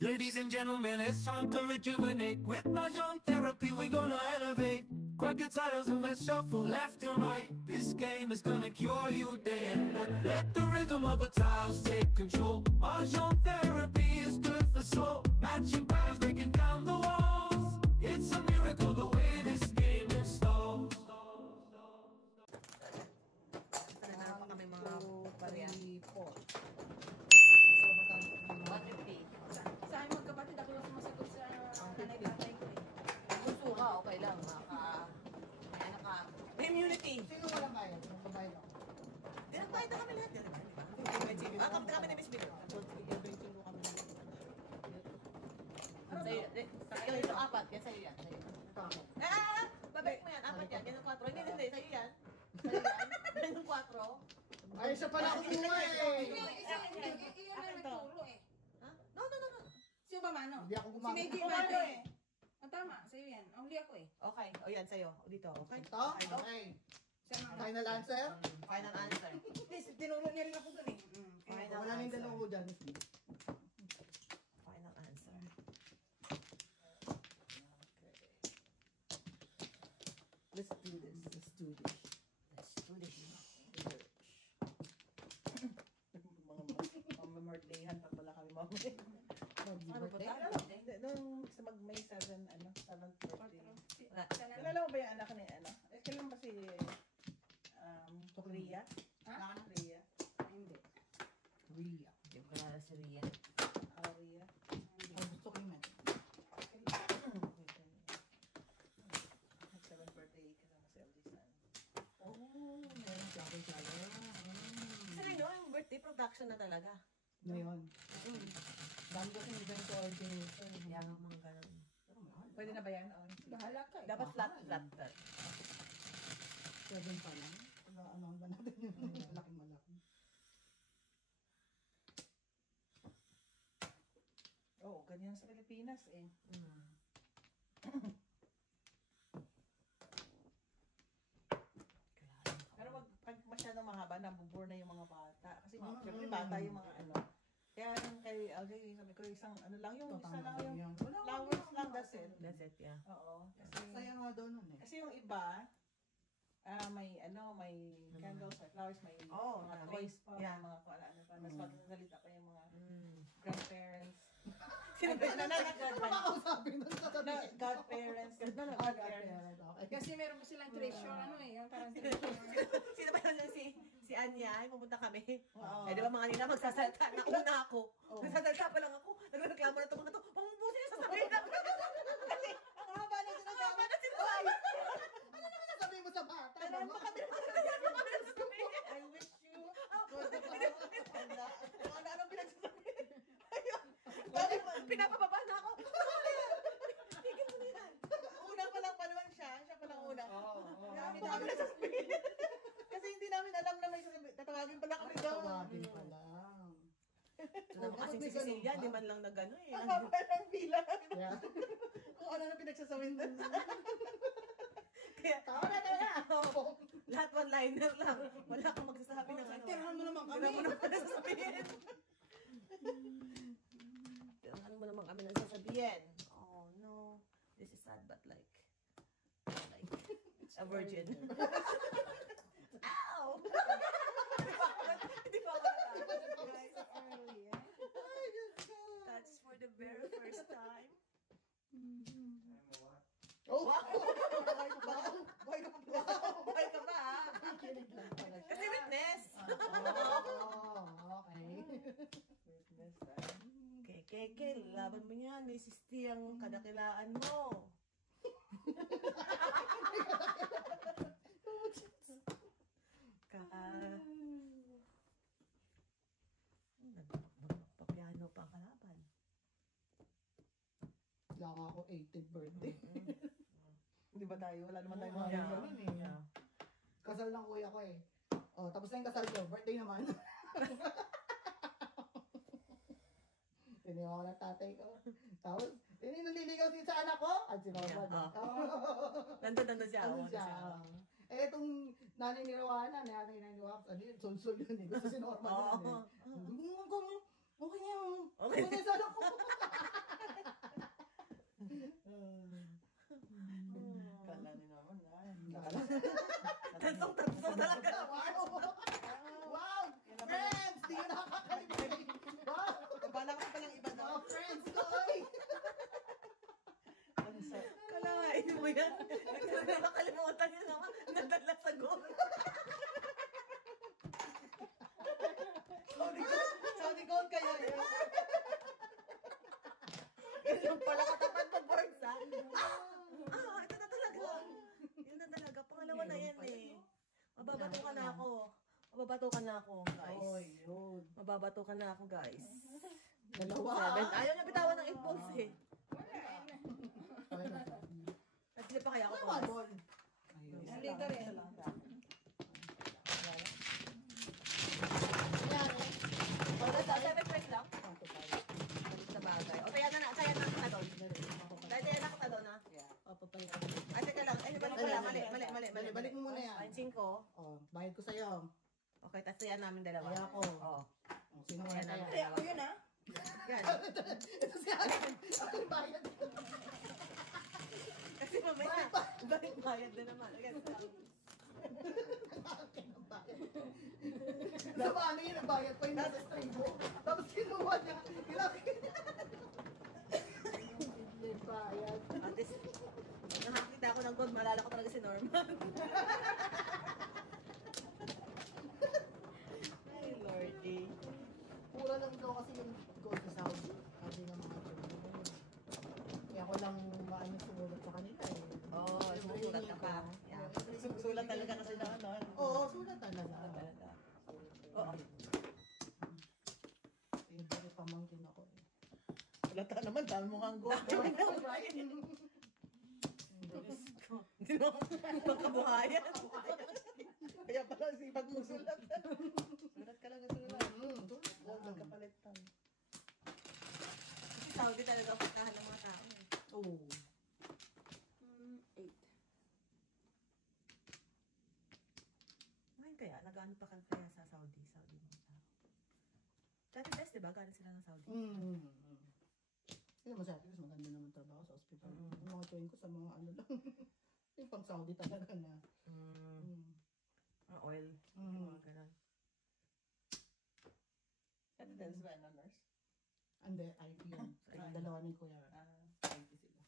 Ladies and gentlemen, it's time to rejuvenate. With Mahjong therapy, we're gonna elevate. Grab your titles and let's shuffle left and right. This game is gonna cure you day and night. Let the rhythm of the tiles take control. Mahjong therapy is good for soul. Matching patterns, breaking down the walls. It's a miracle the way this game installs. Naghanap pa kami mga barya. 150. Sa akin magkapatid, ako lang sumasagot sa nanay-tatay ko eh. Gusto ka, okay lang. May immunity. Sino walang bayad? Yung babayad ako. Dinagbayad na kami lahat. Kami ni Miss Milo. Sa'yo, yung apat. Yan sa'yo yan. Ito ako. Babalik mo yan. Apat yan. Yan yung 4. Hindi, sa'yo yan. Sa'yo yan. Yan yung 4. Ay, isa pala ako kuha eh. Iyan na nagturo eh. No. Sino ba mano? Hindi ako Si gumamit. Maggie Ako Mano mano eh. Ang tama, sa'yo yan. Ang huli ako eh. Okay. O yan, sa'yo. O dito. Okay. Ito? Okay. Siya mga Final answer? Final answer. Please, tinuro niya rin ako dun eh. Final Wala nang answer. dalawa ko dyan. Final answer. Let's do this. Let's do this. Let's do this. Mga birthdayhan pa pala kami mamaya. Ano ba tayo? Hindi, nung sa mag-May 7, 7th birthday. Wala. Kilala mo ba yung anak ni kilala mo ba si Ria? Ha? Ria. Hindi. Ria. Hindi ko kilala si Ria. Ria. Ay, gusto ko yung men. 7th birthday kasama si LJ San. Oh, meron siya ako pala. Kasi no, yung birthday production na talaga. Ngayon. Dami ko yung event coordinator. Kaya mga ganun. Pwede na ba yan? Bahala ka eh. Dapat flat. 7 pa lang. Ano ba natin yun? Malaki-malaki. Oo, ganyan sa Pilipinas eh. Pero pag masyadong mahaba, nabubur na yung mga bata. Kasi syempre bata yung mga ano. Kaya yung kay LJ, sabi ko isang ano lang yung isa lang yung flowers lang, that's it. That's it, yeah. Oo. Saya nga daw nun eh. Kasi yung iba, may candles, may flowers, may Oo, mga marami. toys pa, Yeah. mga kung ano pa. Tapos magsasalita pa yung mga grandparents. Sino ba yun? Makausapin nun sa tabi. Godparents. Godparents. Okay. Kasi meron silang treasure, ano eh. Yung parang treasure. Sino ba yun si Anya? Ay, pumunta kami. Oo. Eh, di ba mga nila magsasalita? Nauna ako. Oo. Nagsasalita pa lang ako. Nagreklamo na itong mga to. Pamumbusin niya sasabihin na. Kasi, Ang haba na haba na sinasabi. Ano naman sasabihin mo sa bata? Tanan pa kami na sasabihin. I wish you. Anong pinagsasabihin? Ayun. Bakit pinapababa na ako? Tigil mo na yan. Una pa lang pa naman siya. Siya pa lang una. Hindi kami nasasabihin. Kasi hindi namin alam na may sasabihin. Tatawagin pala kami daw. Tawagin pa lang. So, naman kasi si Cecilia, di man lang nag-ano eh. Ang haba ng pila. Yeah. Kung ano na pinagsasabihin doon. Kaya, Tama na. oo, lahat one-liner lang. Wala kang magsasabi ng ano. Tirahan mo naman kami. Tirahan mo naman nasasabihin. Tirahan mo naman kami nasasabihin. Oh no, this is sad but like a virgin. Ow! Hindi pa ako natapos, guys. That's for the very first time. Oh! Buhay ka pa pala. Buhay ka ba? Kinig lang pala siya. Kasi witness. Okay. Witness. Keke, laban mo yan. May sisti ang kadakilaan mo. Nagpapiano pa ang kalaban. Lang ako 18th birthday. Hindi ba tayo? Wala naman tayo Oo, mga yeah. ganun eh. Yeah. Kasal ng kuya ko eh. Oh, tapos na yung kasal ko. Birthday naman. Tiniwa ko ng tatay ko. Tapos, naliligaw din sa anak ko. At si Mama. Nandun siya. Ano siya? Eh, itong nanay ni Rowana, nanay ni Wax, ano yun, sul-sul yun eh. Gusto si Norma yun eh. Okay na yun. Okay. Okay na sa anak ko. Kainin mo yan. Nakalimutan niya naman. Nadala sa goal. Saudi gold kaya yun. Ganun pala katapat ng boards, ha? Ito na talaga. Yun na talaga. Pangalawa na yan eh. Mababato ka na ako. Mababato ka na ako, guys. Oh, yun. Mababato ka na ako, guys. Dalawa. 7. Ayaw niya bitawan ng impulse eh. At hindi pa kaya ako Tama, tumas. Bol. Ayun. Hindi ka rin. Wala sa 7 break lang. Balik sa bagay. O, kaya na kita doon. Dahil kaya na kita doon, ha? Yeah. O, papalit. Ay, teka lang. Ay, balik pala. Mali. Balik mo muna yan. Ay, 5. Oh, bayad ko sa'yo. Okay, tas yan namin dalawa. Kaya ako. Oo. Oh, sino Kaya kaya namin kaya? Kaya ako yun, ha? Yan. Ito si Alan. Ako yung bayad. Kasi mamaya, balik bayad na naman. Okay, Akin ang bayad. Sa paano yun ang bayad pa yung nasa stribo? Tapos kinuha niya. Ilaki niya. Hindi bayad. at least, nakakita ako ng gold, maalala ko talaga si Norman. Ay, Lordy. Pura lang daw kasi yung gold sa Saudi. Sabi ng mga German. Kaya ako lang maano sumulat sa kanila eh. Oo, sumusulat ka pa. Yeah. Sulat talaga kasi na ano. Oo, sulat talaga. Oo. Hindi pamangkin ako eh. Wala naman, dami mo kang gold. Hindi mo magkabuhayan. Kaya pala sipag mo sulat. Sulat ka lang sa sulat. Gold ang kapalitan. Kasi Saudi talaga ang puntahan ng mga tao. Oo. 8. Ngayon kaya, nag-ano pa kaya sa Saudi mga tao. Dati best, diba? Galing sila ng Saudi. Hindi naman sabi kasi maganda naman trabaho sa ospital. Yung mga tuwing ko sa mga ano lang. Yung pang Saudi talaga na. Mga oil. Mga ganun. Ano dance ba na nurse? Hindi, IP yan. Kaya dalawa ni Kuya. IP sila.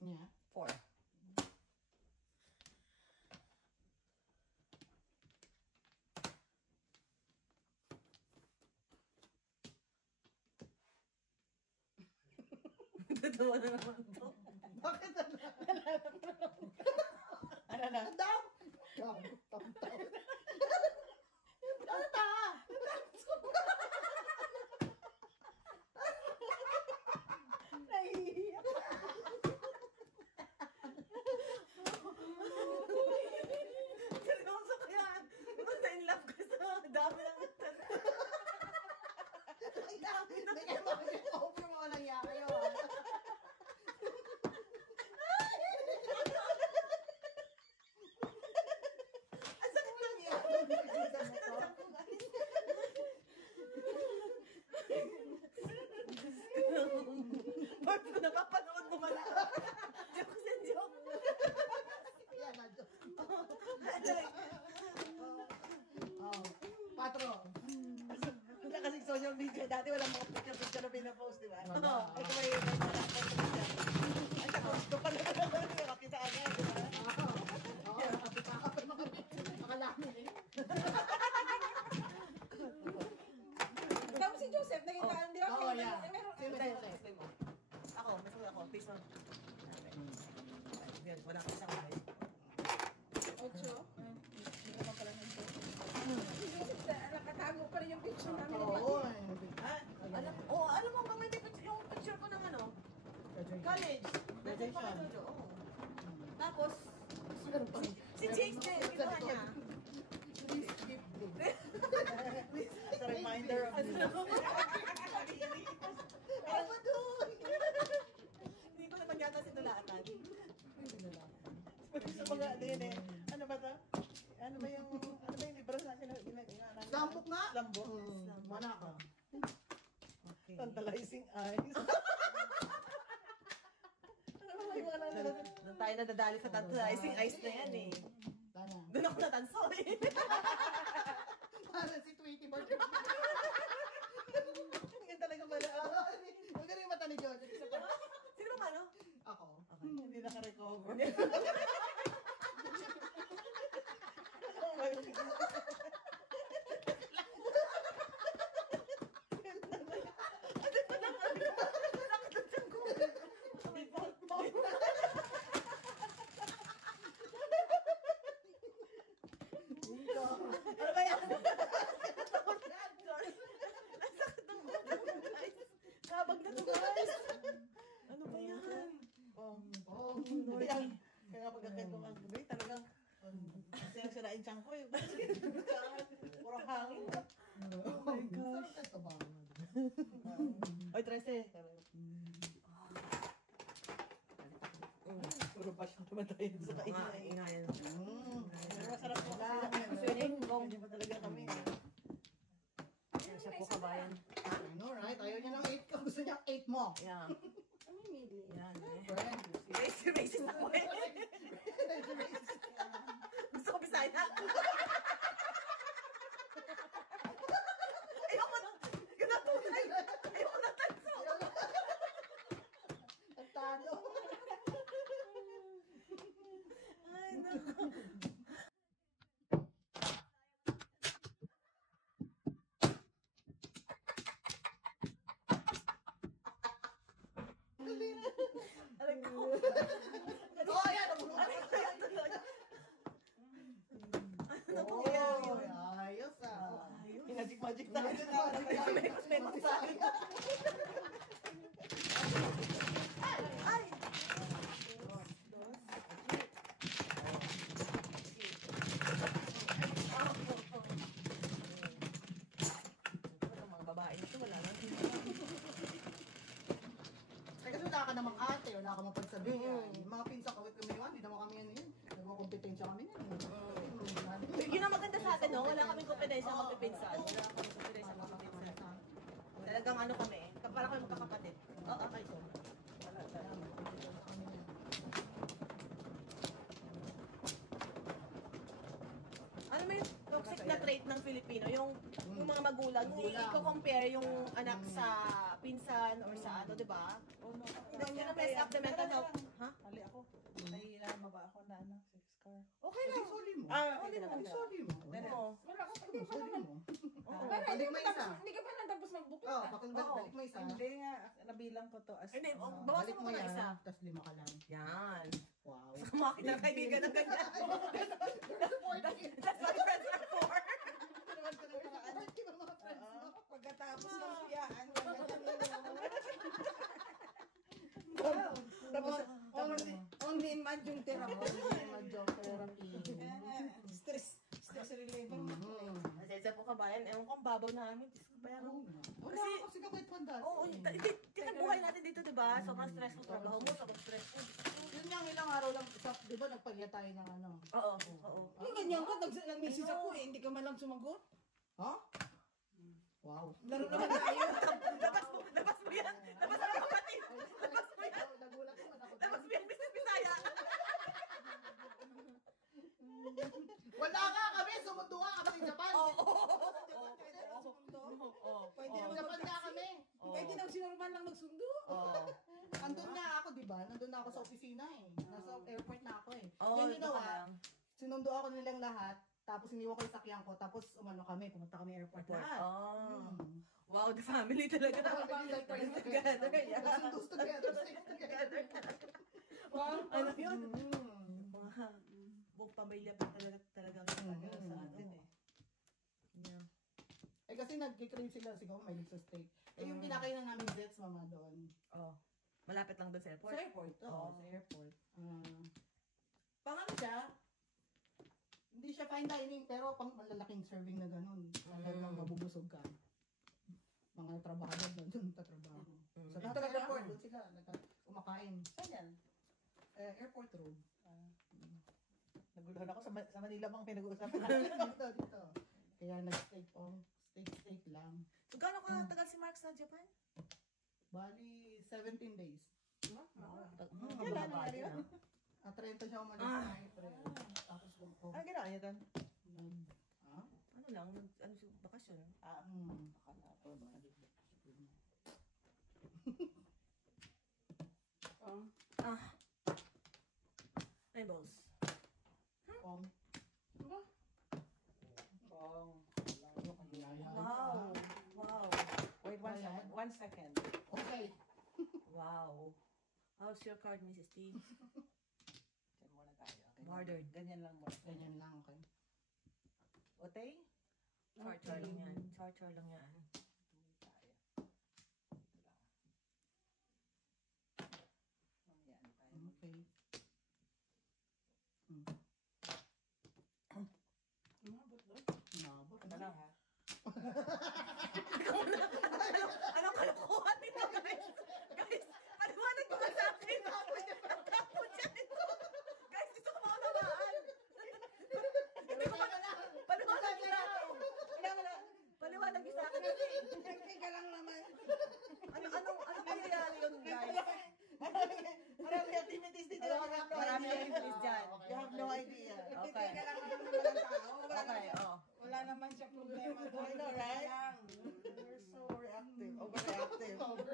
Yeah. 4. Totoo na naman to. Bakit ano? Ano na? Ang daw! Taw. Tata! Nahihiyak. Seryoso kaya. Basta in love ka sa dami ng Ay, dami! Hindi kayo makikita yung mga nangyari kayo. Ang sakit lang yan. Bart, kung napapanood mo man ako. Joke sa joke. Yan na, Diyos. Oh, patro. Wala kasi social media. Dati walang mga picture na pinapost, di ba? Wala. Ay, kung may post na picture. Ay, tapos ko pala nakakita agad, di ba? Makalami eh. Tapos si Joseph, naging di ba? Oo, yeah. Meron. Sino Tayo, sino? gusto mo. Ako, gusto mo ako. Please, no. Yan, wala akong sakay. 8. Hindi naman pala nito. Si Joseph, nakatago pa rin yung picture namin. Oo. Alam mo, may yung picture ko ng ano, college. Nandun pa kay Jojo. Oo. Tapos, si Chase din, kinuha niya. As a reminder of this. Ano doon? Hindi ko naman yata sinulatan. Sa mga din eh. Ano ba ito? Ano ba yung libro na ginagawa? Lambok nga. Lambok. Wala ka. Okay. Tantalizing eyes. Ano ba yung mga nanonood? Doon tayo nadadali sa tantalizing eyes na yan eh. Tana. Doon ako natanso eh. Parang si Tweety Bird. Yan talaga pala. Huwag ka rin mata ni George. Oy, 13. Puro pa siya naman tayo sa kainan. Ingayan. Pero masarap po kasi Swimming kong. hindi pa talaga kami. Siya po kabayan. Ano, right? Ayaw niya ng 8 ka. Gusto niya 8 mo. Yeah. Yan. Friend. Racist ako eh. Gusto ko Bisaya. Ayoko na. Yun ang tunay. Ayoko na tanso. Tantado. Ay, naku. Alam ko. Oh, yan. Ano po Oh, yan? ayos ah. Magic tayo na. May masabi. Ay! Mga babae nito wala lang. Ay, kasi wala ka namang ate, wala ka namang pagsabihan. Yung mga pinsa kawit kami yun, hindi naman kami yan yun. Nagwakompetensya kami yan. Yun ang maganda sa atin, no? Wala kaming kompetensya magpipinsan. Wala kaming kompetensya magpipinsan. Talagang ano kami, parang kami magkakapatid. Oo, okay, so. Ano may toxic na trait ng Filipino? Yung mga magulang, kung i-compare yung anak sa pinsan or sa ano, di ba? Oh, no. Yun ang mess up the mental health. Ha? Mali ako. Nahihirapan ba ako na ano, 6 car? Okay Hindi lang. soli mo. Hindi naman. Hindi soli mo. Oo. Wala ka Hindi soli mo. Pero Balik mo isa. hindi ka pa natapos magbuklat. Oo, balik mo isa. Hindi nga, nabilang ko to as Hindi, ano. bawasan Balik mo mo na yan, isa. tapos 5 ka lang. Yan. Wow. Makita na kaibigan ng ganyan. That's why friends are for. Pagkatapos ng siyaan, Tapos, only in mad yung therapy. Therapy. stress reliever. Pasensya po kabayan, ewan ko ang babaw namin. Diyos ko, bayan ko. Wala kasi kapit pandas. Oo, buhay natin dito, diba? Sobrang stressful trabaho mo, sobrang stressful. Yun yung ilang araw lang, di ba nagpagya tayo ng ano? Oo, oo. Yung ganyan ka, nag-message ako eh, hindi ka man lang sumagot. Ha? Wow. Laro naman tayo. Labas mo yan! Labas mo yung kapatid! Labas mo yan! Nagulat naman ako. Labas mo yan, Mrs. Bisaya! Wala ka kami, sumundo ka kami sa Japan. Oo! Pwede naman Japan na kami. Pwede naman si Norman lang magsundo. Andun na ako, di ba? Nandun na ako sa opisina eh. Nasa airport na ako eh. Oo, Then ito ginawa, ka lang. sinundo ako nilang lahat. Tapos iniwan ko yung sakyan ko. Tapos umano kami, pumunta kami airport lahat. Oh. Wow, the family talaga. Together, yeah. Sundos together. Wow, ano yun? Mga buong pamilya pa talagang sa atin eh. Yeah. Eh kasi nag-crave sila, siguro may sa steak. Eh yung kinakainan namin Jets, mama doon. Oh. Malapit lang doon sa airport? Sa airport, oo. Sa airport. Pangano siya, hindi siya fine dining, pero pang malalaking serving na ganun. Talagang mabubusog ka. Mga trabahador na doon, tatrabaho. Sa airport, doon sila, kumakain. Saan yan? Airport road. Naguluhan ako sa Manila bang pinag-uusapan natin. Dito. Kaya nag-steak steak lang. So, gano'n ka tagal si Mark sa Japan? Bali, 17 days. Kailan nangyari yun? 30 siya umalis na April. Tapos ko. Ano ginawa niya doon? Ano lang, ano si bakasyon? Akala ko ba? Rainbows. Wow. Wow. Wait, 1 second. Okay. Wow. How's your card, Mrs. T? Diyan muna tayo. Murdered. Ganyan lang muna. Ganyan lang, okay. Otay? Char-char lang yan. Char-char lang yan. Tuloy tayo. Ito lang. Mamaya na tayo. Okay. Umabot. Ito lang ha. Ano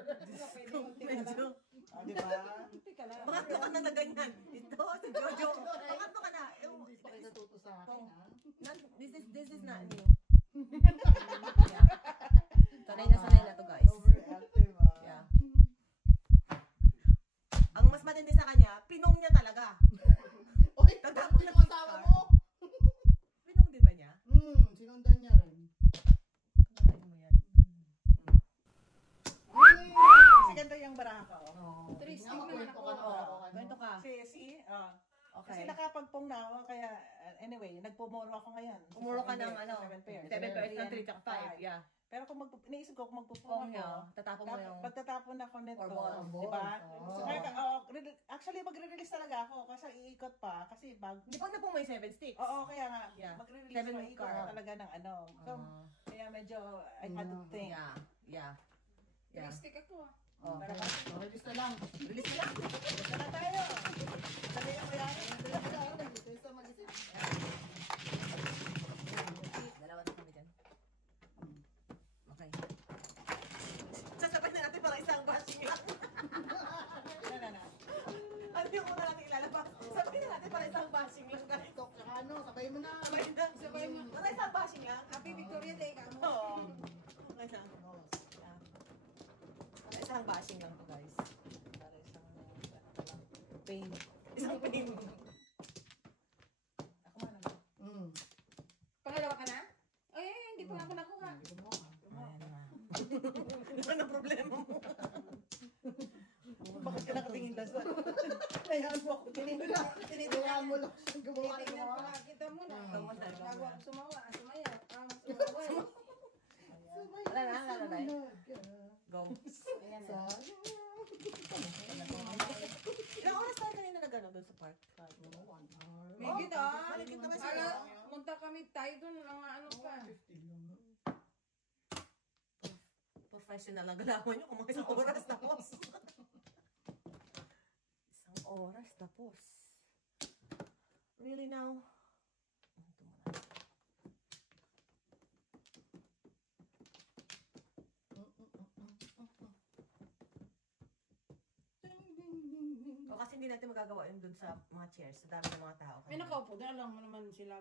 Medyo. Di ba? Teka lang. Pangatlo ka na na ganyan. Ito, si Jojo. Pangatlo ka na. Hindi pa kayo natuto sa akin, ha? This is not new. Yeah. Sanay na to, guys. Overactive, ah. Yeah. Ang mas matindi sa kanya, pinong niya talaga. Uy, Tatapos yung na asawa car. mo! Pinong din ba niya? Sinundan niya rin. Kanain mo yan. Kasi ganito yung baraha ko. Three Nga, stick makwento naman ka ako. na. Kwento ka. See? Kasi Okay. nakapagpong na ako, kaya anyway, nagpumuro ako ngayon. Umuro ka ng 7 pairs. 7 pairs ng 3 and 5. Yeah. Pero kung iniisip ko, kung magpupong Kung ako, yun, tatapon mo yung... pagtatapon ako nito, Or balls. di ba? Oh. So, actually, magre-release talaga ako kasi iikot pa. Kasi Di ba na po may 7 sticks? Oo, kaya nga, Yeah. magre-release Seven pa, iikot car. pa talaga ng ano. So, kaya medyo, I had to think. Yeah. Three stick ako. Oh. Para ba? Release na lang. Release na lang. Basta na tayo. Dali lang mo yan. Isa mag-isip. Dalawa na kami dyan. Okay. Sasabay na natin para isang bashing lang. Na. Ano yung una natin ilalabas? Sabihin na natin para isang bashing lang. Guys. TikTok, tsaka ano, sabay mo na. Sabay mo. Para isang bashing lang. Happy Victoria Day ka mo. Oo. Okay lang. Para isang bashing lang to, guys. Para isang pain. Isang pain. Ako man naman. Pangalawa ka na? Ay, hindi pa nga ako nakuha. Ayan na. Ano ang problema mo? Bakit ka nakatingin lang sa... Hayaan mo ako. Tinidayaan mo lang siyang gumawa. Titingnan pa nga kita muna. Kamusta? Bago ako sumawa, sumayaw. Sumaway. Wala na. Go. Ayan na. Ilang oras tayo kanina nag-ano doon sa park? May gito. Maligit naman sila. Para munta kami tayo doon. Ang ano pa. Professional ang galawan nyo kung mga isang oras tapos. Isang oras tapos. Really now? Ito muna. O kasi hindi natin magagawa yun dun sa mga chairs. Sa dami ng mga tao. May nakaupo doon. Alam mo naman sila.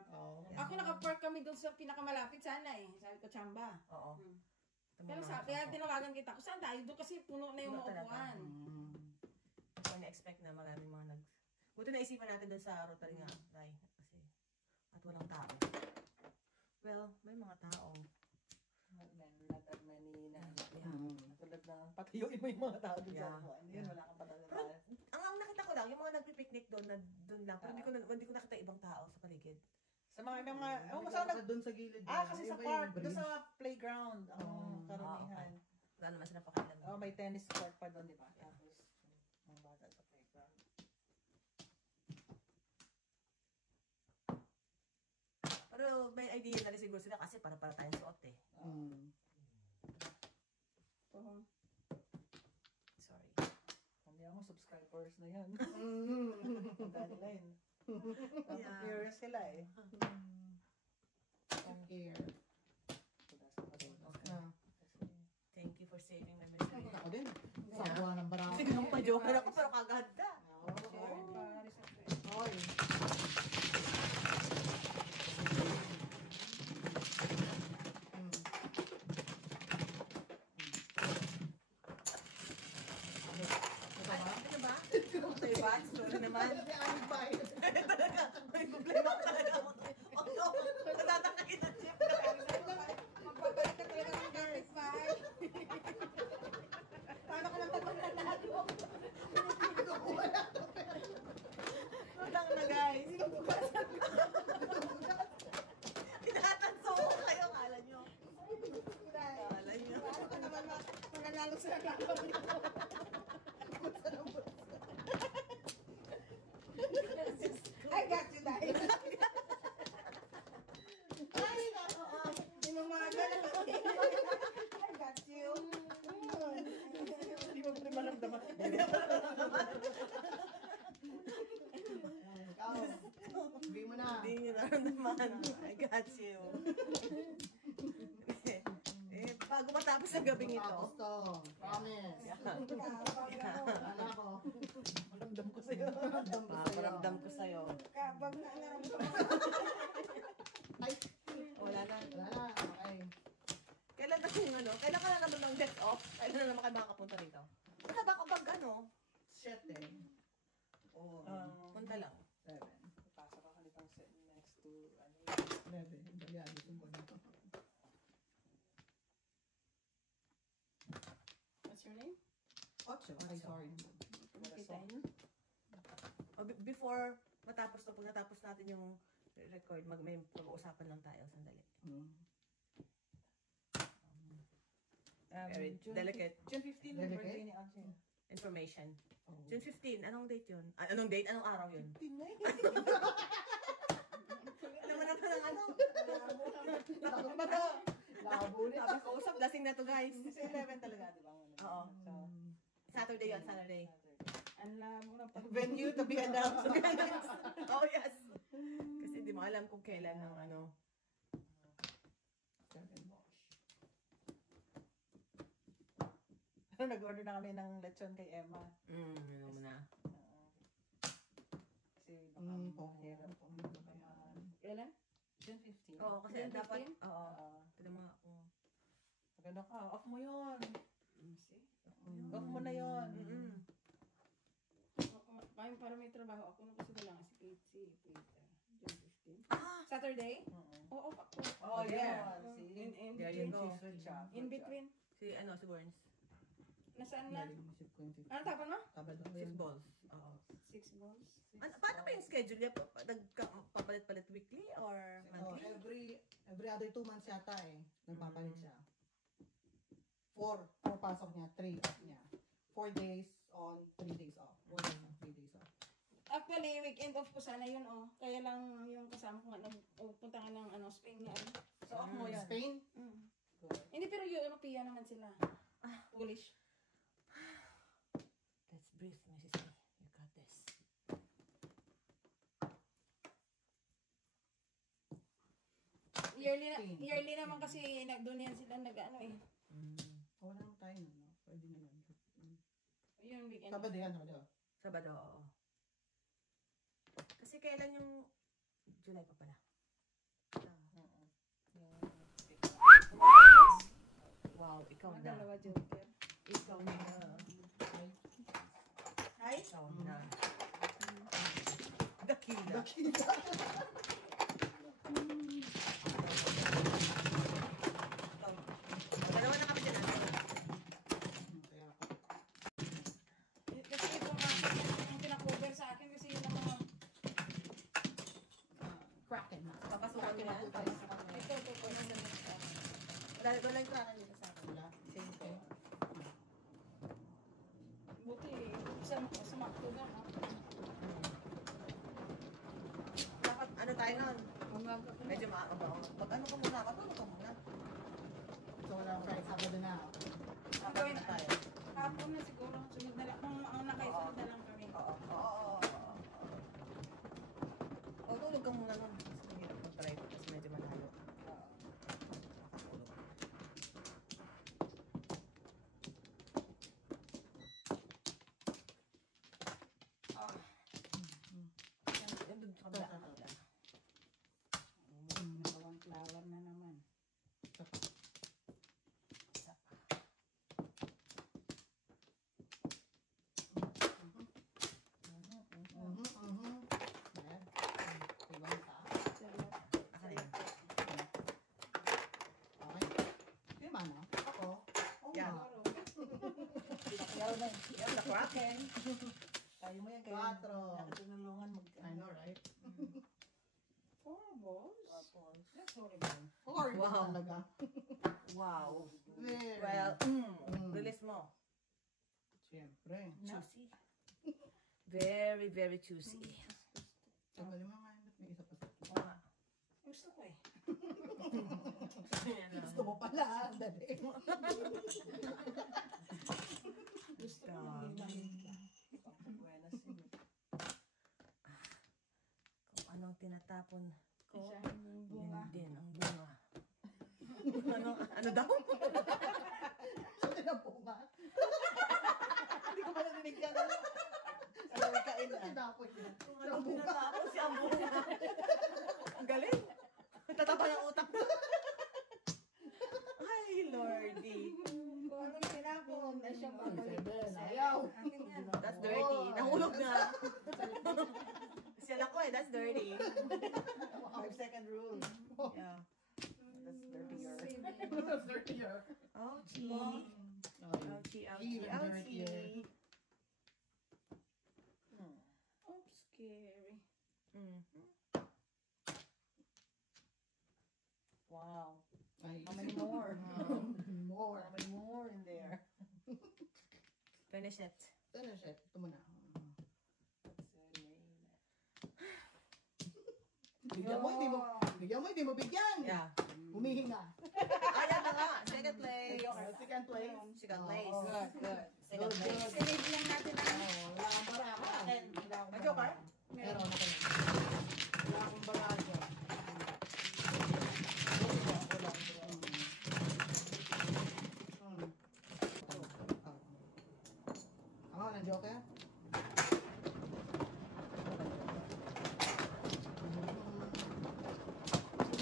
Ako nakapark kami doon sa pinakamalapit sana eh. Sabi ko, Chamba. Oo. Pero kaya tinawagan kita ko, saan tayo doon kasi puno na yung Puno talaga. maupuan. So, na-expect na maraming mga Buti naisipan natin doon sa Rotary nga, Day. Kasi, at walang tao. Well, may mga tao. Not that many na. Tulad na, patayuin mo yung mga tao doon sa buwan. Yun, wala kang patalaman. Ang nakita ko lang, yung mga nagpipiknik doon, doon lang. Pero hindi ko nakita ibang tao sa paligid. Sa mga, masarap Doon sa gilid. kasi sa park, doon sa playground, karamihan. Wala naman sila pakialam. Oh, may tennis court pa doon, di ba? Tapos, mga bata sa playground. Pero may idea na rin siguro sila kasi para tayong suot eh. Sorry. Hindi ako subscribers na yan. Ang dami na yun. Curious sila eh. Here. Thank you for saving my memory. Ako din. Sabuhan ng barako. Kasi ganun pa joker ako pero kaganda. Oy. Ano ba? Ito ba? Sorry naman. May problema ko talaga ako. Oh no! Natatakay na chip. Magpapalik ka talaga ng garlic pie. Paano ka naman magtatalo? Walang na guys. Tinatanso ko kayo. Kala nyo. Kala nyo. Paano ka naman mananalo sa laban nito? I got you, Dai. Ay, nako. Yung mga ganun. I got you. Hindi mo pa rin maramdaman. Ikaw. Sabihin mo na. Hindi nyo naramdaman. I got you. Bago matapos matatapos sa gabing ito. Tapos to. Promise. Wala ko. Maramdam ko sa'yo. Paparamdam ko sa'yo. Kabag na alam ko. Ay, Wala na. wala na. Okay. Kailan na kung ano? Kailan ka na naman ng get off? Kailan na naman kayo makakapunta rito? Wala ba kapag ano? Shit eh. Oh, Punta lang. 7. Pasok ako nitong next to, 11. Dali, ayusin ko na. What's your name? 8. Okay, sorry. Kita yun. Before matapos to, pag natapos natin yung record, may pag-uusapan lang tayo. Sandali. Very delicate June 15, Delicate? birthday ni Auntie. information. June 15, anong date yun? Anong date? Anong araw yun? Alam mo na pa ng ano? Labo na. Sabi ko, usap, lasing na to guys. Kasi 11 talaga, di ba? Oo. So, Saturday yun, Saturday. Ang labo ng pag- venue to be announced. Oh yes. Kasi di mo alam kung kailan ng ano. Nag-order na kami ng lechon kay Emma. Ano mo na. Kasi Mahirap. Kailan? June 15. Oo, kasi June dapat, 15? oo. Oo. Pwede mga, Maganda ka. Off mo yun. See? Off mo na yun. Kaya para may trabaho ako na kasi wala nga si Kate, si Peter. June 15. Ah! Saturday? Oo, ako. Oh, yeah. In, See? in There between. you go. Good job. In between. Si Burns. Nasaan na? Naisip ko yung 15. Ano tapon mo? Sabado. 6 balls. Oo. 6 balls. Paano ba yung schedule niya? Nagpapalit-palit weekly or Oh, monthly? every other 2 months yata eh. Nagpapalit siya. 4 pasok niya, 3 off niya. 4 days on, 3 days off. 4 days on, 3 days off. Actually, weekend off ko sana yun, oh. Kaya lang yung kasama ko nga, punta nga ng Spain nga. So, off mo yan. Spain? Hindi, pero European naman sila. Polish. Let's breathe, Mrs. A. You got this. Yearly naman kasi doon yan sila nag-ano eh. Wala nang tayo no? Pwede na yun. Yun weekend. Sabado yan, Sabado. Sabado, oo. Kasi kailan yung July pa pala? Wow, ikaw Mga na. dalawa joker. Ikaw na. Hi? Ikaw na. Dakila. Dalawa na kami dyan. Kasi ito nga, yung pinakover sa akin kasi yun ang mga, Kraken. Papasukan ko yan. ito, Wala yung trakan dito sa akin. Wala. Same thing. buti, sumakto na, ha? Dapat ano tayo nun? Medyo maaabaw. Pag ano ka muna, patulog ka muna. So wala akong Friday, Sabado na. Sabado na tayo. Hapon na siguro, sunod na lang, kung ang nakaisunod na lang kami. Oo. O, tulog ka muna nun. Kasi mahirap mag-try kasi medyo malayo. Yan dun sa kabila. Nakawang flower na naman. Ayan. Ibang pa. Aka na yan. Okay. Sino ba no? Ako? Yan. Yaw na. Yan, the Kraken. Kaya mo yan. Kaya 4. nakatunulungan mag... I know, right? 4 balls? That's horrible. 4 Wow. talaga. Wow. Very. Well, release mo. Siyempre. Juicy. Very, very juicy. Tanggalin mo nga. May isa pa sa Oo nga. Gusto ko eh. Gusto mo pala. Dali. Gusto ko lang din. Buenas. Kung anong tinatapon ko, Isa yung bunga. yun din ang bunga. Ano daw? 7. Ayaw. Akin yan. That's dirty. Nahulog na. Siya lang ko eh, that's dirty. 5-second rule. Yeah. That's dirtier. That's dirtier. Ouchie. Ouchie, ouchie, Even ouchie. dirtier. Oh, scary. Wow. Ay, How many more? More. How many more in there? Finish it. Finish it. Ito muna. Bigyan mo, hindi mo bigyan. Yeah. Humihinga. Ayan na nga. Second place. Second place. Second place. Good, good. Second place. Sinave lang natin ang Wala kang baraka. Joker? Meron ako. Wala akong baraka. Ako ng joker?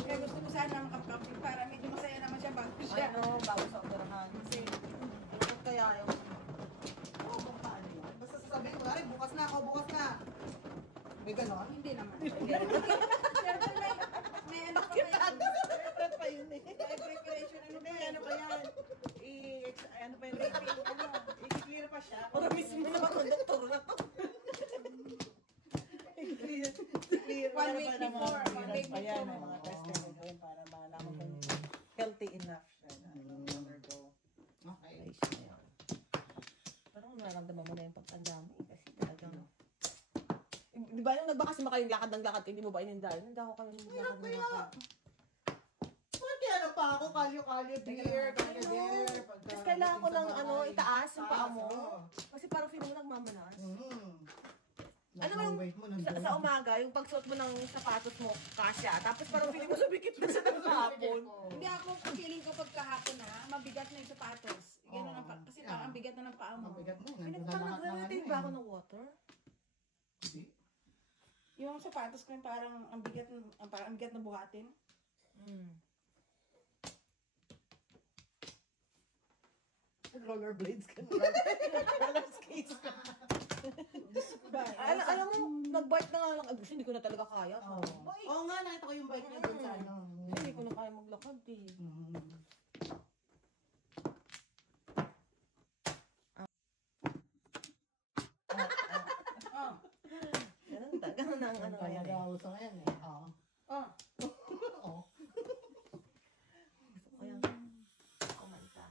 Kaya gusto ko sana makapag para medyo masaya naman siya bago siya. Ano, bago sa operahan. Kasi, bakit kaya yung... Oo, kung paano yun. Basta sasabihin ko, ay, bukas na ako, bukas na. May ganon? Hindi naman. Siyempre may ano pa kayo. Different pa yun eh. May preparation ano Hindi, pa ano pa yan? Ano pa yun? I-clear pa siya. Para mismo naman ang doktor na to. I-clear One pa week naman. before, one week Pa yan, before. mga testing ko yun para malaman kung healthy enough siya na undergo. Okay. Parang nararamdaman mo na yung pagtanda mo eh. Kasi talagang... Di ba yung nagbakasyon ba kayong lakad ng lakad? Hindi mo ba inindahan? Hindi ako kayo lakad ng lakad. Pwede ano pa ako, kalyo-kalyo, dear, kalyo, dear. Tapos kailangan ko ng ano, itaas yung paa mo. Kasi parang feeling mo nagmamanas. Ano Ano yung weight mo nandun? sa umaga, yung pagsuot mo ng sapatos mo, kasya. Tapos parang feeling mo sumikit na siya ng hapon. Hindi ako, feeling ko pagkahapon na, mabigat na yung sapatos. Ganun ang kasi parang ang bigat na ng paa mo. Mabigat mo. Feeling Nandun ko na parang lahat ng nagre-retain ano ba eh. ako ng water? Hindi. Yung sapatos ko yung parang ang bigat, parang ang bigat na buhatin. Rollerblades ka na. Roller skates ka. Alam mo, nag-bike na nga lang. Gusto, hindi ko na talaga kaya. Oo. Oo nga, nakita ko yung bike niya dun sa ano. Hindi ko na kaya maglakad eh. Oh. Ganun na ang ano Kaya yan eh. daw sa ngayon eh. Oo. Oh. Oo. Kaya kumanta.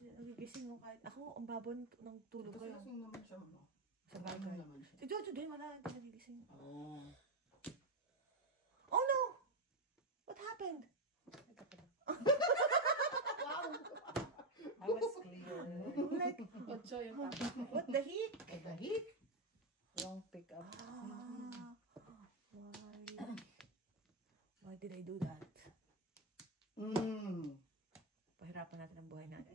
Nagigising mo kahit ako, ang babon ng tulog Kasi ko yung lasing naman siya, ano? sa bagay. naman siya. Si Jojo din, wala hindi nagigising. Oo. Oh no! What happened? I was clear. Like, Otso yung tapos. what the heck? At the heat. Wrong pick up. Why did I do that? Pahirapan natin ang buhay natin.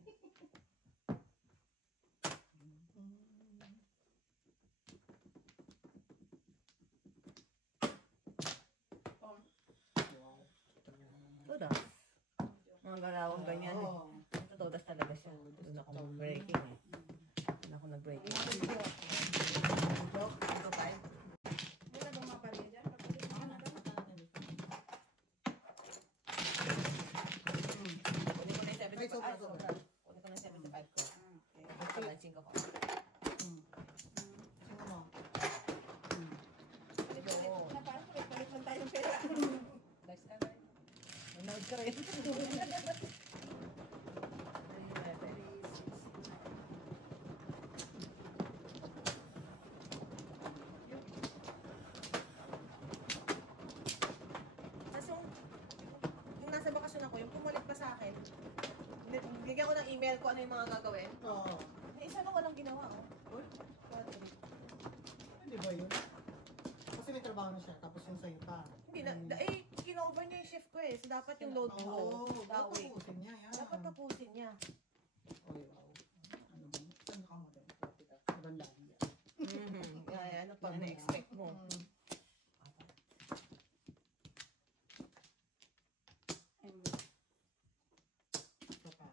Todas. Mga galawang ganyan eh. Oo. Todas talaga siya. Doon ako mag-breaking eh. Doon ako nag-breaking. Joke, ito tayo. Wala bang mga pariya dyan? Kunin ko na yung 75. Ay, sobra, sobra. Kunin ko na yung 75 ko. Okay. Ito na yung 5 ko. Sino mo? Na parang palit lang tayo ng pera. Nice ka rin. Manood ka rin. Tapos yung nasa bakasyon ako, yung pumalit pa sa akin, bigyan ko ng email ko ano yung mga gagawin. Oo. May isa lang walang ginawa, oh. Hindi ba yun? Kasi may trabaho na siya, tapos yung sa'yo pa. Hindi na, kinover niya yung shift ko eh. So, dapat yung load ko, Oo, that week. tapusin niya yan. Dapat tapusin niya. Oy, wow. Ano ba? Saan ka mo din? Maganda. Ano pa na-expect mo? Ito pa.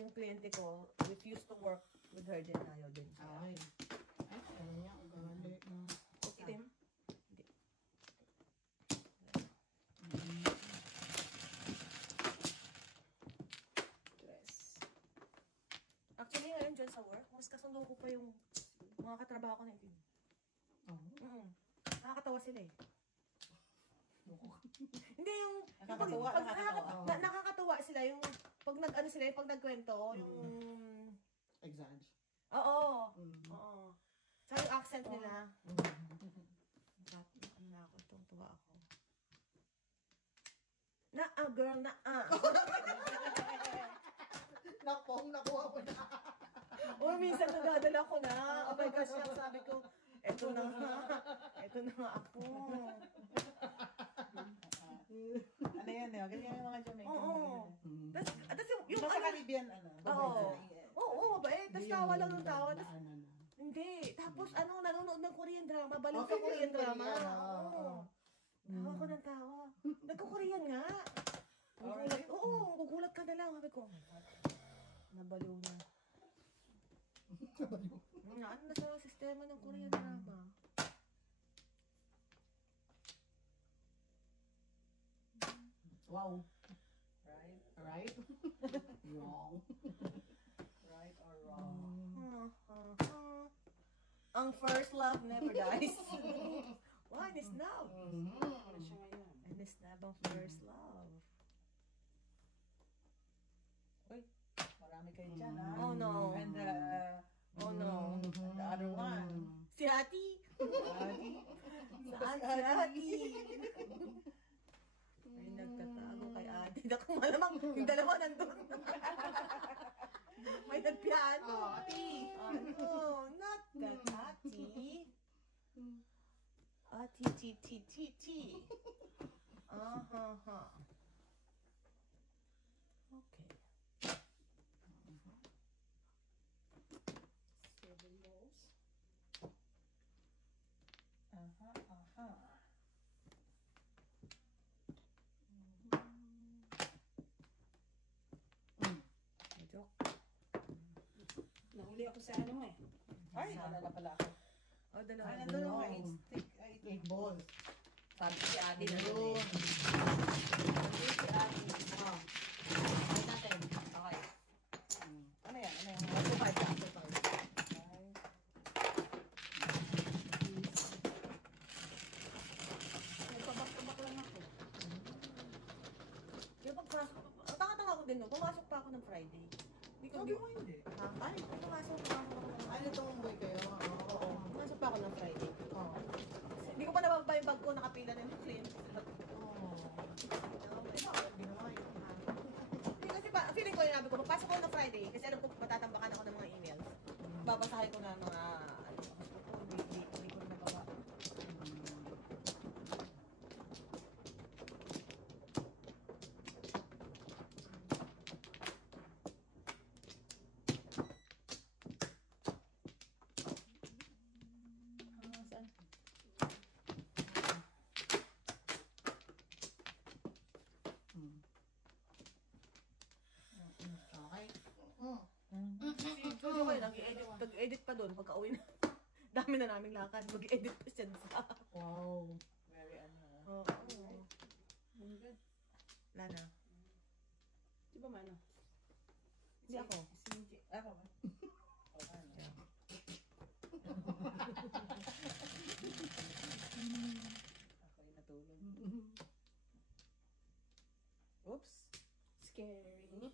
yung kliyente ko, refused to work with her din, ayaw din siya. Ay. Ay, ano niya, ugali. Itim? Dress. Actually, ngayon dyan sa work, mas kasundo ko pa yung mga katrabaho ko na itim. Oh. Nakakatawa sila eh. Hindi yung... Nakakatuwa, nakakatawa. Nakakatawa sila yung... Pag nag-ano sila, yung pag nagkwento, yung... Exage. Oo. Mm. Oo. Tsaka yung accent nila. Ano na ako, tuwa ako. Girl, Nakuha ko na. O, minsan nadadala ko na. Oh my gosh, sabi ko, eto na nga ako. Ano yan eh, ganyan yung mga Jamaican. Oo. Tapos yung Nasa Caribbean, ano? Oo. Oo, mabait. Tapos tawa lang ng tawa. Tapos, Ano na. hindi. Tapos, nanonood ng Korean drama. Balik sa Korean drama. Oo. Tawa ko ng tawa. Nagko-Korean nga. Gugulat. Oo, gugulat ka na lang. Sabi ko, oh my God. Nabaliw na. Ano na sa sistema ng Korean drama? Wow. Right? Right? Wrong. Right or wrong? Ang first love never dies. Why is now? Ano siya ngayon? And it's never first love. Uy, marami kayo dyan, ha? Oh no. And Oh no. the other one. Si Ati. Adi. Saan si Ati? Ay, nagtatago kay Ati. Naku, malamang yung dalawa nandun. May nagpiano. Ati. Ano? Not that Ati. Ati, ti, ti, ti, ti. Ha. Okay. 7 balls. Aha. Joke. Nahuli ako sa ano eh. Ay, naalala pala ako. Oh, dalawa. Ay, nandun ako. It's thick. Ay, 8 balls. Sabi si Ati na Ayun. Sabi si Ati. Ay natin. Okay. ano yan? Ano yan? After 5 ka. After 5. Nagpabak-tabak lang ako. Yung pagpasok, ang tanga-tanga ko din no, pumasok pa ako ng Friday. Hindi ko, Sabi mo hindi. Ay, pumasok ako ng Ay, tumunggoy kayo. Oo. Pumasok pa ako ng Friday. Oo. Hindi ko pa nababa yung bag ko, nakapila na yung client. Hindi kasi pa, feeling ko yung sabi ko, magpasok ako ng Friday kasi alam ko matatambakan ako ng mga emails. Babasahin ko na mga, hindi ko na nagawa. Saan? Okay. Studio kayo, nag-edit pa doon pagka uwi na. Dami na naming lakad, mag-edit pa siya sa... Wow. Very ano. Oo. Ang good. Wala na. Di ba mano? Hindi ako. Sinji. Ako ba? O, ano? Ako yung natulog. Oops. Scary.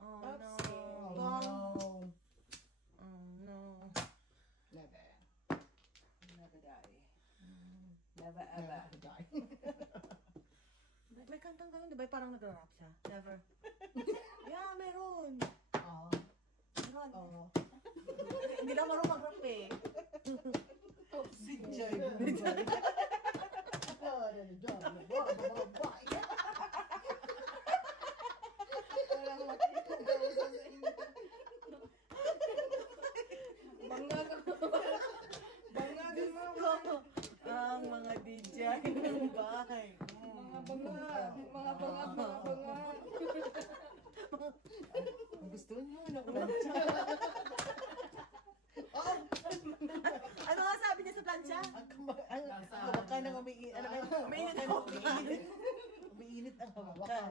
Oh Oops. no. Oh, Bong. no. Oh no. Never. Never die. Never ever. Never die. May kantang ganun, di ba? Parang nag-rap siya. Never. Yeah, meron. Oo. Meron. Oo. Hindi lang marunong mag-rap eh. Si Joy. Bangga ka. Bangga ka mga. Ang mga DJ ng bahay. Mga banga. Mga banga. Gusto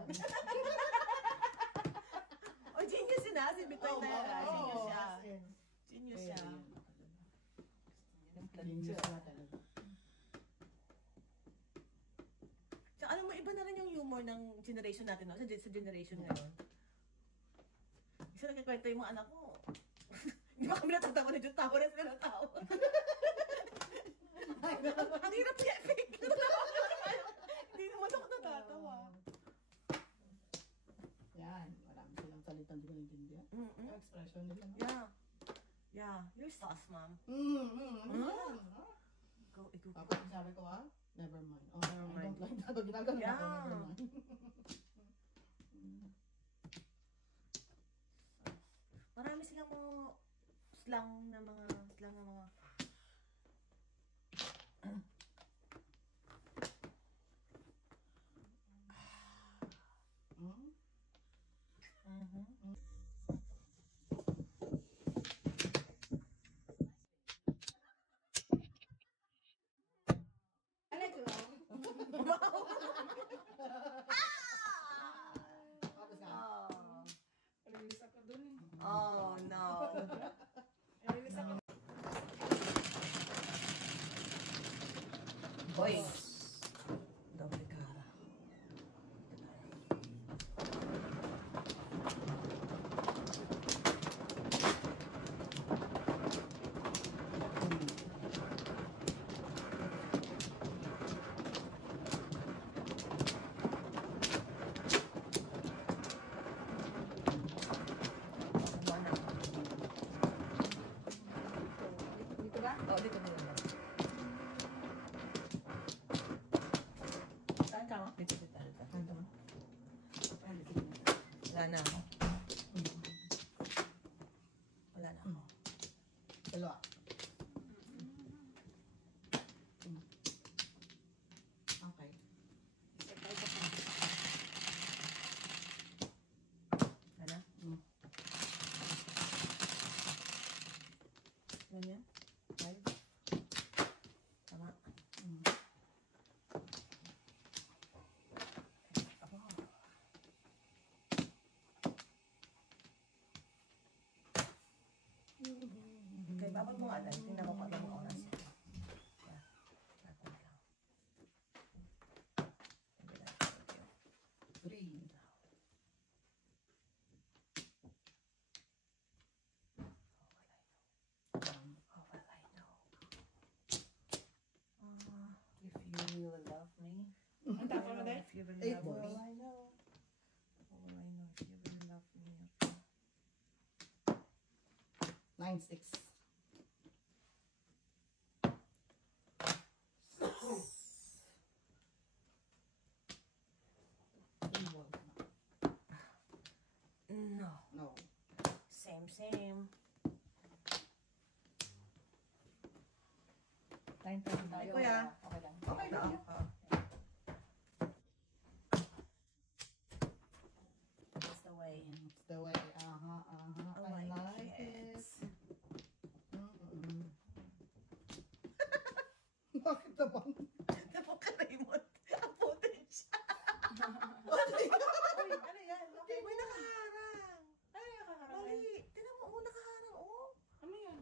O, genius yun ha, si Bitoy na yan. Genius siya. as in. Genius siya. Genius na talaga. So, alam mo, iba na rin yung humor ng generation natin, no? Sa generation ngayon. Isa nagkikwento yung mga anak ko. Hindi ba kami natatawa na dyan? Tawa na sila ng tawa. Ang hirap niya, fake. Hindi naman ako natatawa. Yan, marami silang salitang di ko naintindihan. Yung expression nila. No? Yeah. Yeah. You're sus, ma'am. Ano yan? Ikaw. Tapos sabi ko never mind. Oh, Never I mind. don't like that. Ginagano Yeah. ako, never mind. Marami silang mga slang na mga Ano ito? Tapos nga, Release ako dun eh. Oh, no. Release ako. Boy. Doble cara. Dito ba? Oh, dito. Saan ka? Dito. Wala na ako. Wala na ako. dalawa. Okay. Ano? Ganyan? Five? Tama? Okay, babag mo nga dahil. Tingnan ko kung anong oras. Yeah. Natin lang. Hindi lang. Three. Oh, well, I know. If you will love me. Ang tapo mo din? If you will Eight love balls. me. I know. Oh, I know. If you will love me. 9-6. No. No. Same. 9:30 tayo. Kuya. Okay lang. Okay lang. That's the way. It's the way. Oh, I my like kids. it. Bakit naman? Napo ka, Raymond. Ang putin siya. Uy, ano yan? Okay. May nakaharang. Ano yung kakarapin? Mali. Tinan mo, nakaharang. Oh. Ano yan?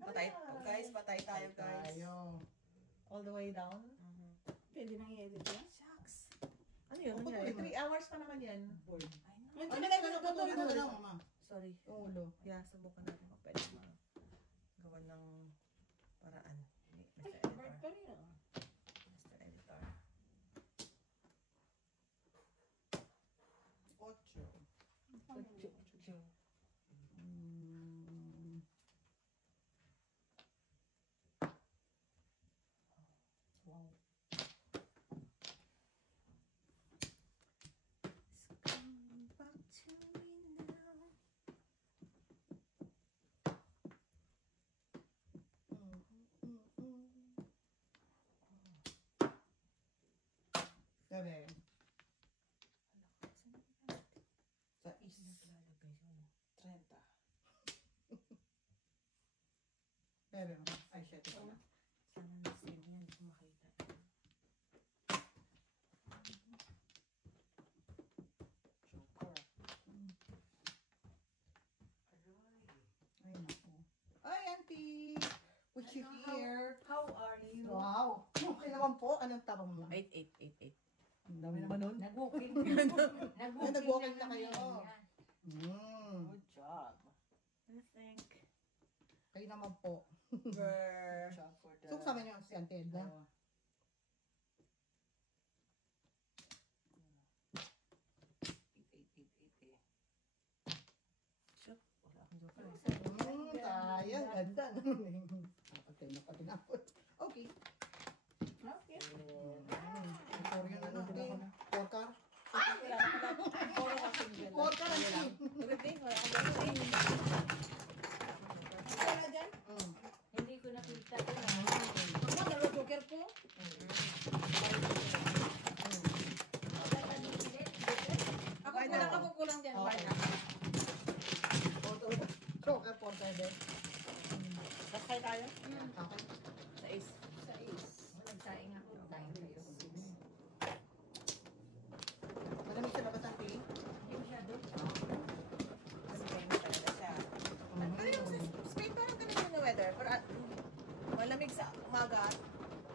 Patay. Guys, patay tayo, guys. Tayo. All the way down. Pwede nang i-edit yan? Shucks. Ano yun? Opo, Ano Eh, yun? 3 hours pa naman yan. Board. I know. Ano na lang, mama? Sorry. Yung ulo. Yeah, subukan natin kung pwede gawa ng paraan. Mr. Ay, Editor. bird pa rin ah. Mr. Editor. 8. Wow. Come back to me now. Sabi. Sa is. Naglalagay yun. 30. Sabi mo. Ay, shit. Ito na. Sana na-save niya, hindi ko makita. naman po. Anong tapang mo? 8. Ang dami naman nun. Nag-walking. Nag-walking na kayo. Good job. I think. Kayo naman po. Good job for the... So, kasama niyo si Auntie Edna. Wala akong joker. Sayang. Ganda. Patay na patinapot. Okay. Okay. Sorry yun ano. Four car. Puro ka single. Four car. Auntie. Everything, wala akong joker. Wala dyan? Hindi ko nakita yun. Ako, dalawa joker po. Ako kulang dyan. Okay. Joker, four pwede. Bakay tayo? Okay. Sa ace. Nagsaing ako. Tayo kayo. Malamig sa labas, Auntie. Hindi masyado. Kasi kayo na talaga siya. Pero yung sa Spain, parang ganun yung weather. Pero malamig sa umaga,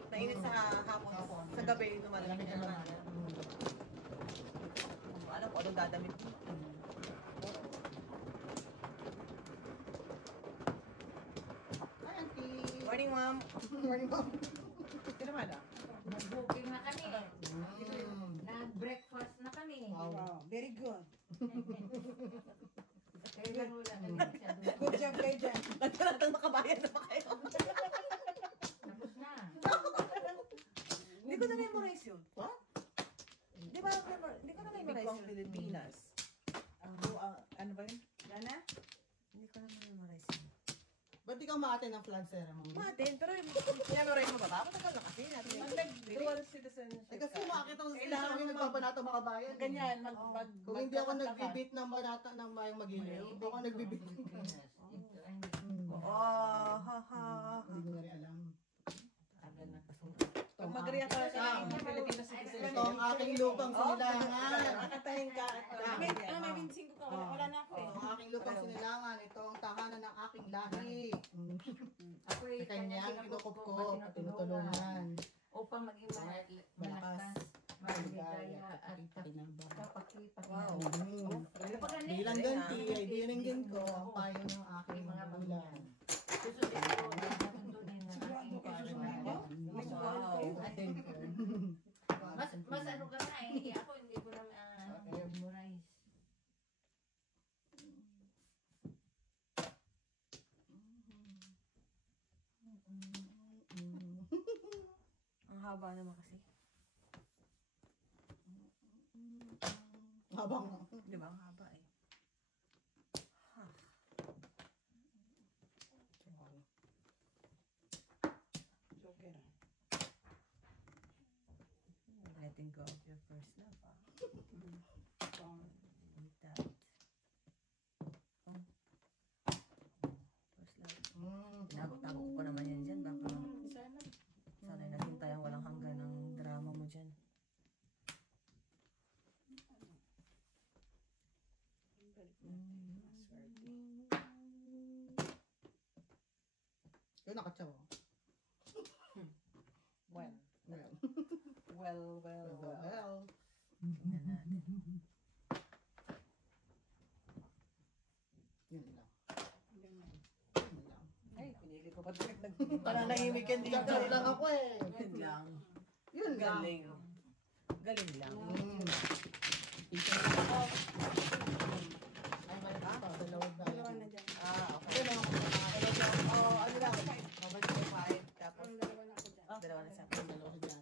nainit sa hapon, sa gabi, lumalamig na naman. Alam ko, anong dadamit mo? Hi, Auntie. Morning, ma'am. Morning, ma'am. Kinamada? Nag-booking na kami. Mm. Nag-breakfast na kami. Wow. Wow, very good. Kaya lang wala na masyado. Good job kayo dyan. Nagkaratang makabayan na ba kayo? Tapos na. Hindi ko na-memorize yun. What? Di ba, hindi ko na-memorize Bigwang yun. Pilipinas. Ano ba yun? Lana? Hindi ko na-memorize yun. Ba't di ka umaaten ng flag ceremony? Matin, pero yung memorize mo ba ba? Matagal na kasi natin. Dual citizenship. Eh kasi umakit ako sa Kailangan kami mo nagpapanato mga kabayan. Ganyan, Kung hindi ako nagbibit ng banata ng mayang magiliw, hindi ako nagbibit. Oh, ha, ha. Hindi ko na rin alam. Pag mag-react ka sa Filipino citizenship. Ito ang aking lupang sinilangan. Kakatahin ka at May 25 ka. Wala na ako eh. Ito ang aking lupang sinilangan. Ito ang tahanan ng aking lahi. Ako Sa kanya, kinukup ko, tinutulungan. Upang maging Malakas. maligaya at kapakita. Wow. Bilang ganti, ay dinanggin ko ang payo ng aking mga magulang. Susundin ko na natuntunin na aking Wow. Mas ano ka na eh. Ako hindi ko na memorize. Ang haba naman kasi. Habang Di ba? Ang haba eh. Joker. Letting go of your first love, ah. With that. Oh. First love. Tago-tago ko pa naman yan dyan. Baka sana'y naghintay ang walang hanggan ng drama mo dyan. yun nakatsaw. Well. Well. Well. Tingnan natin. Yun lang. Yun lang. Ay, pinili ko pa direct Pananahimik yan dito. Joke lang ako eh. Yun lang. Yun lang. Galing. Galing lang. Ay, mali pa. Dalawang Dalawa tayo. na dyan. Ah, okay. Oh, ano lang. Babalik ko 5. Tapos, Dalawa na ako dyan. dalawa na sa akin. Dalawa ka dyan.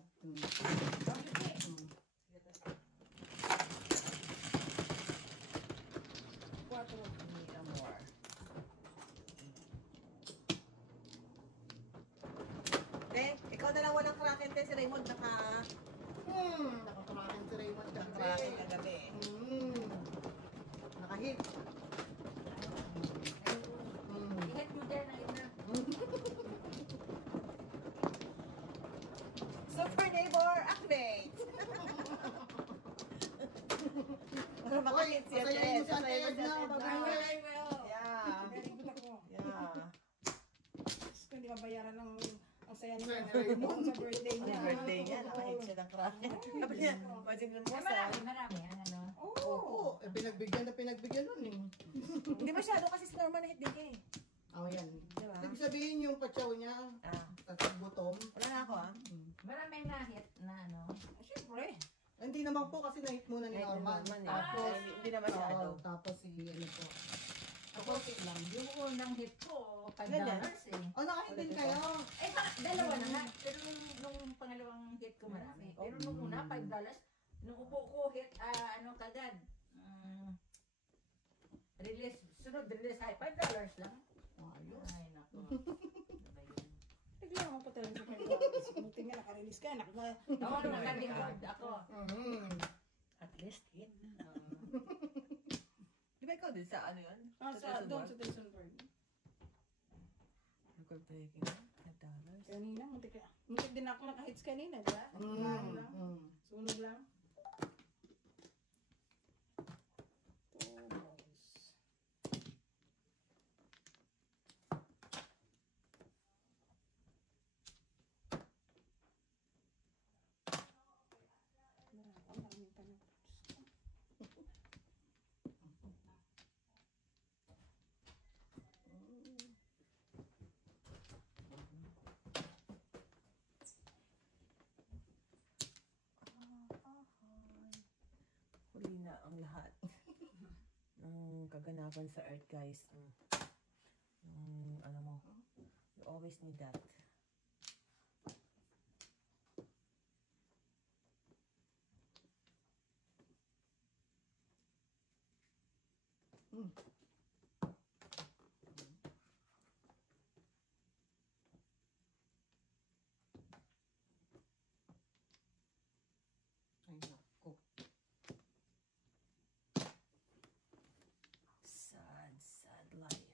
Quatro. Need a more. Ikaw na lang walang kraken, te. Si Raymond Nakakamakin si Raymond dyan. naka-kraken kagabi. Nakahit. Ingat mo dyan ang ina. Super Neighbor Activate! Para makahit siya, te. pasayahin mo si Ate Pasayahin mo si Edna, Ate bago Edna. uwi. I will. Yeah. Very good ako. Yeah. Gusto ko hindi mabayaran ng ang saya yan. Sir Raymond. Sa birthday niya. Birthday niya, nakahit siya ng crown. Sabi niya, imagine mo sa... Marami ang ano. Oo, pinagbigyan nun eh. Hindi masyado kasi si Norman hit din niya eh. Oh, yan. Diba? Ibig sabihin yung patsaw niya, tatang gutom. Wala na ako Marami na hit na ano. Siyempre. Hindi naman po kasi na-hit muna ni Norman. Tapos, hindi na masyado. Oo, tapos si ano po. Ako lang. Yung unang hit ko, $5 Ganyan. eh. Oh, nakahit din kayo. Eh, dalawa na nga. Pero nung pangalawang hit ko marami. Pero nung una, $5. Nung upo ko, hit, ano kagad. Release, sunod release, $5 lang. Ayos. Ay, naku. Ano ba yun? Bigla mo pa talaga sa $5. Buti nga nakarelease ka. Oo, nakalikod ako. At least hit. Di ba ikaw din sa ano yun? Doon sa Tilsonburg. Record breaking. $5. Kanina, muntik din ako nakahits kanina, di ba? Sunog lang. 2 balls. Maraming tanong. Huli na ang lahat ng kaganapan sa Earth, guys. Ano mo, you always need that. Ay, naku. Sad, sad life.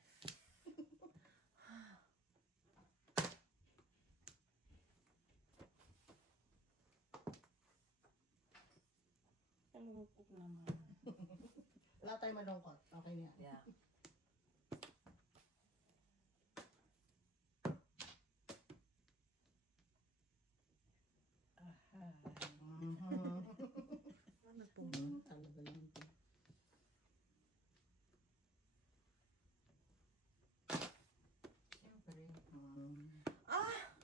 Kalungkot naman. Wala tayong malungkot. Okay na yan. Yeah. Ano po? Talaga lang po. Siyempre.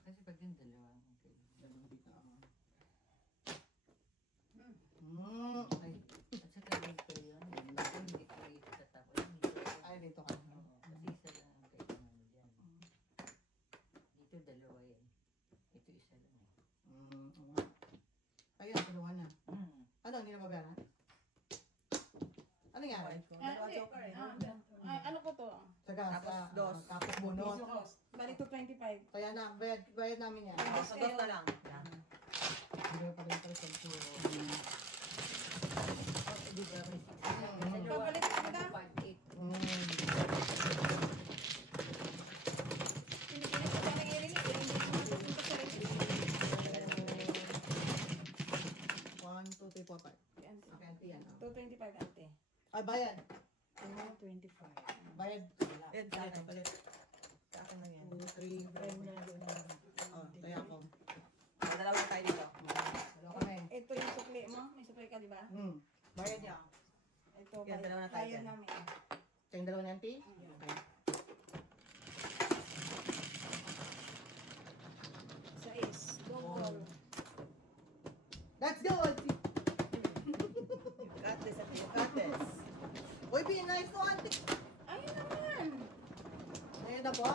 Kasi pag yung dalawa, okay. Dalawang ka. Ay, at saka dito yun. Kasi hindi ko ito sa tapos. Ay, dito ka. Kasi isa lang ang kailangan mo dyan. Dito dalawa yan. Ito isa lang eh. Ayun, dalawa na. Ano, hindi na mabayaran? Ano nga? Dalawa joker eh. Ano ko to? Tapos dos. Tapos bonus. Bali 225. Kaya na, bayad namin yan. Dos na lang. Hindi pa rin pala sa puro. Papalit ka na? 5-8. Pinipilit ko sana i-release. Hindi ko matutuntok sa release. 1, 2, 3, 4, 5. Okay, auntie yan. 225 ante. Ay, bayad. 225. Bayad. Yan, sa akin. Palit. Sa akin lang yan. 2, 3, 4. Oh, kaya ako. Dalawa tayo dito. Dalawa kami. Ito yung sukli mo. May sukli ka, di ba? Bayad niya. Ito, Yan, dalawa na tayo kaya dyan. namin. Ito yung dalawa ni auntie? Okay. Sa is. Double. That's good! You got this, you got this. Uy, be nice to auntie. Ayun naman. Ayun na po.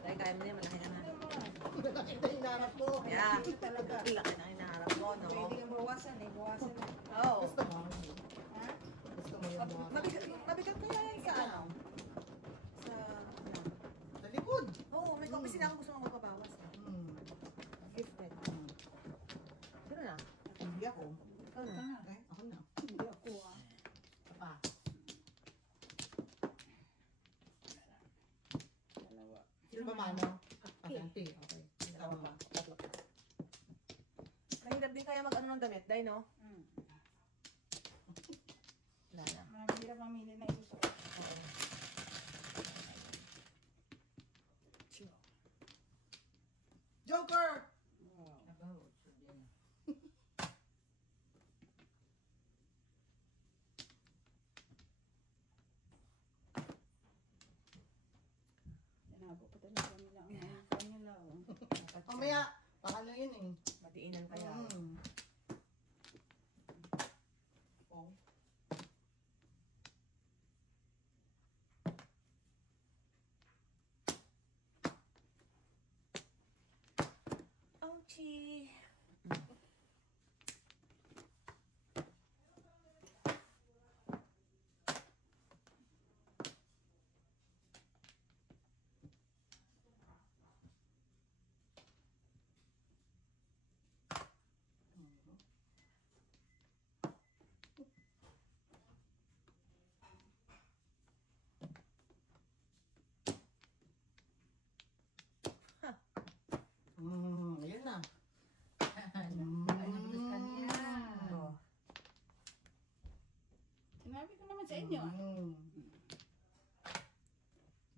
Tayo kaya mo na yan, malaki na na. Nakita yung narap mo. Yeah. Ito talaga. Laki na hinaharap mo, no? Pwede kang bawasan eh. Bawasan eh. Oo. Gusto mo? Ha? Gusto mo yung mga... Mabigat kaya yan sa ano? Sa... Sa likod. Oo, may kapis sila akong gusto mong magpabawas. Gifted. Sino na? Hindi ako. Ano? Okay, ako na. Hindi ako ah. Pa. Dalawa. Sino ba mano? Auntie. Okay. Dalawa pa. Tatlo. Mahirap din kaya mag-ano ng damit, Day, no? Wala na. Mahirap mamili na isusuot. Joker! Aba, 8 din. Tinabo pa talaga nila ang kanila. Mamaya, paano yun eh? Madiinan kaya. Mm. Oh. Ouchie! Ayun na. Nabulot ka niya. Oh. Sinabi ko naman sa inyo.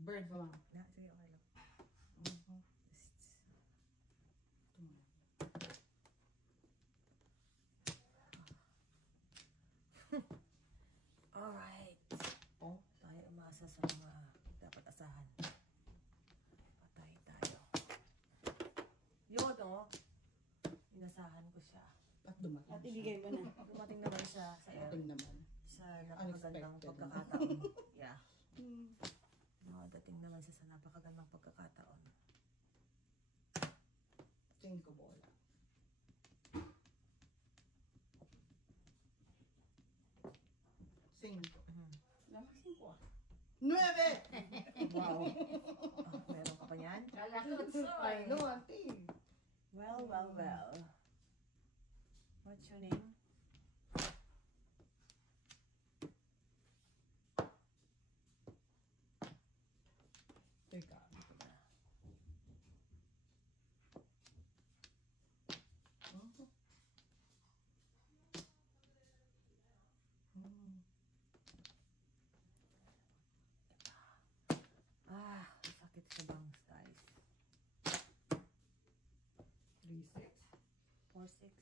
Bird ba? Na, sige, okay lang. Alright. Oh. Tayo umasa sa mga dapat asahan. Patay tayo. Yun, oh. Inasahan ko siya. At dumating At siya. ibigay mo na. Dumating naman siya sa Dumating naman. sa napakagandang Unexpected. pagkakataon. Yeah. Dating naman siya sa napakagandang pagkakataon. Tingin ko bola. Cinco. Lamasin ko. 9! Wow. Meron ka pa yan? Lalakot so. I know, auntie. Well, well, well. What's your name? Teka. Ah, sakit sa bangs, guys. 3-6. 4-6.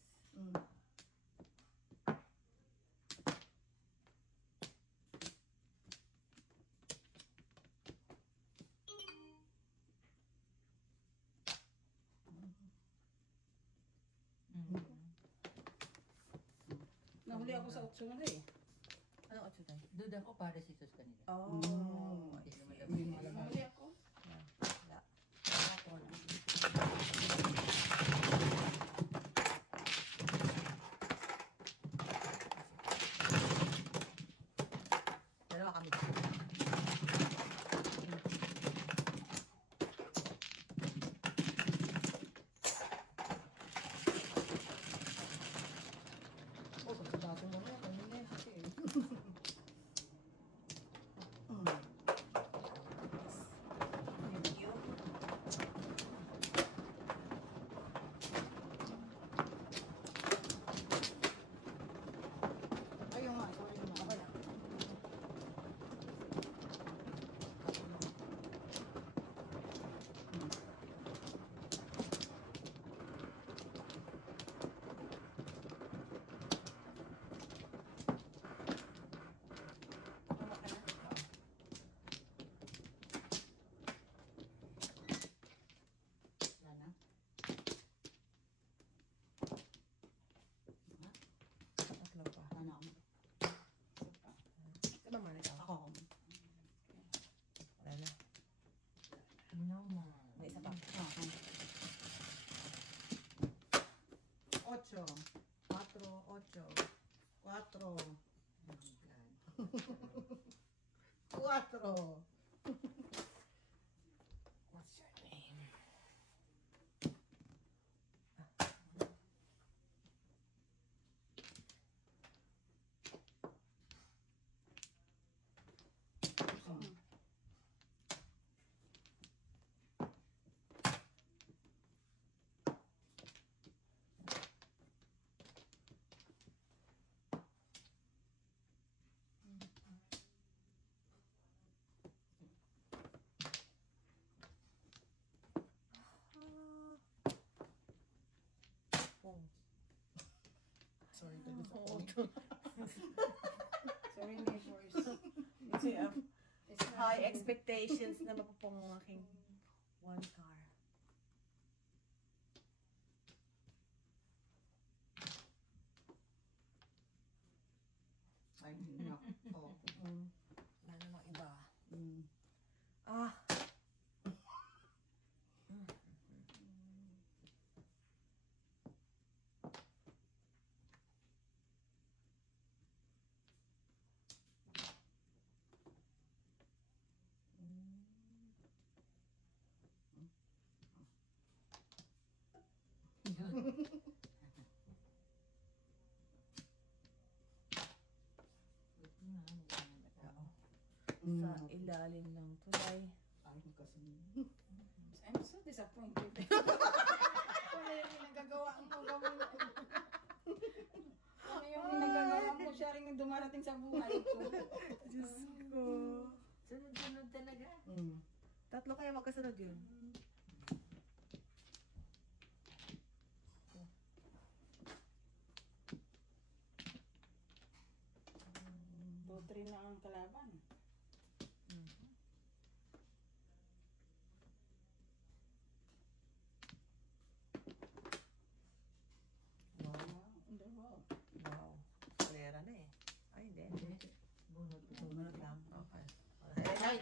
Nahuli ako sa 8 na eh. Ano 8 tayo? Duda ko para si Sus kanila. Oh, Hindi naman Hindi mo alam. Nahuli ako. wala. Ako na. Dalawa kami. Oh, pagkadato mo na. Kanina yun kasi. Thank you. Ayun nga, sorry naman. Ako na. Wala na. Tatlo pa. Wala na ako. Ito naman ikaw. Ako. Wala na. Naman. May isa pa. Ako. 8. 4. 8. 4. Oh my God. 4. What's your name? Sorry to disappoint. Sorry, neighbors. Kasi It's not- high expectations na mapapong ang aking one car. Ay, nako. Wala namang iba. Mm. Ah! Mm. Sa ilalim ng tulay. Ay, kasi. I'm so disappointed. Ano yung nagagawa mo gawin? Ano yung nagagawa mo siya rin yung dumarating sa buhay ko? Diyos ko. Sunod-sunod talaga. Mm. Tatlo kaya magkasunod yun. Totri na ang kalaban. Wow. Wow. Wow. Kalera na eh. Ay, hindi. Bunot. Bunot lang. Okay. Ay,